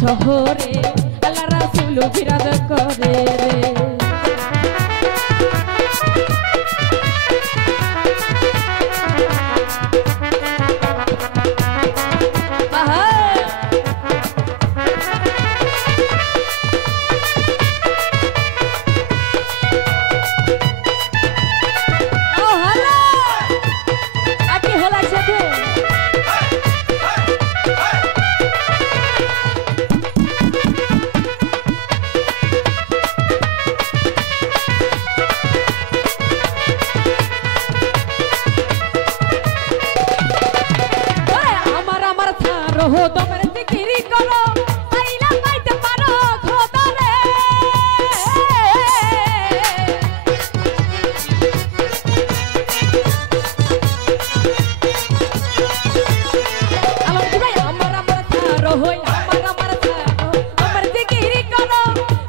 শহরে আল্লাহ রাসূল বিরাজ করে রে। রহো তোমার জিকিরি করো পাইলা পাইতে পারো খোদা রে। আলমগীর ভাই আমার ছাড়ো হই আমার ছাড়ো আমার জিকিরি করো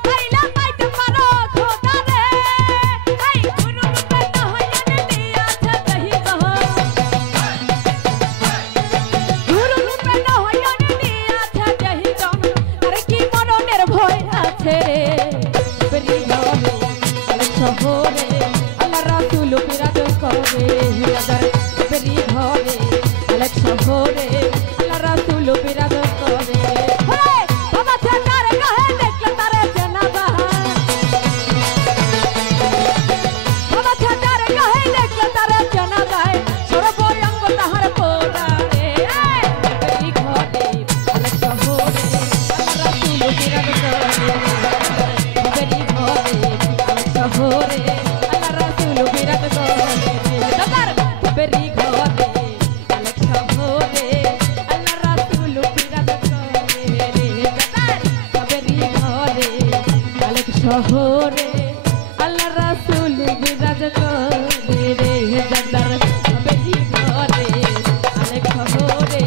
পাইলা পাইতে পারো খোদা রে। এই গুরু রূপে হইয়া দিয়াছে দহি বহ গুরু রূপে শহরে আল্লাহ রাসূল বিরাজ করে বেরি ঘরে আলেক শহরে আল্লাহ রাসূল বিরাজ করে। বাবা তারে কাহে দেখলে তারে চেনা যায় বাবা তারে কাহে দেখলে তারে চেনা যায় সর্বঙ্গ তাহার পোড়া রে। বেরি ঘরে আলেক শহরে আল্লাহ রাসূল বিরাজ করে বেরি ঘরে শহরে আল্লাহ রাসূল বিরাজ করে দাদার বেরি ঘরে আলেক শহরে আল্লাহ রাসূল বিরাজ করে রে। দাদার বেরি ঘরে আলেক শহরে আল্লাহ রাসূল বিরাজ করে রে। দাদার বেরি ঘরে আলেক শহরে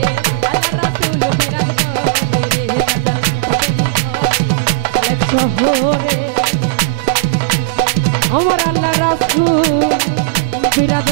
আল্লাহ রাসূল বিরাজ করে রে। দাদার বেরি ঘরে আলেক শহরে আমার আল্লাহ রাসূল বিরাজ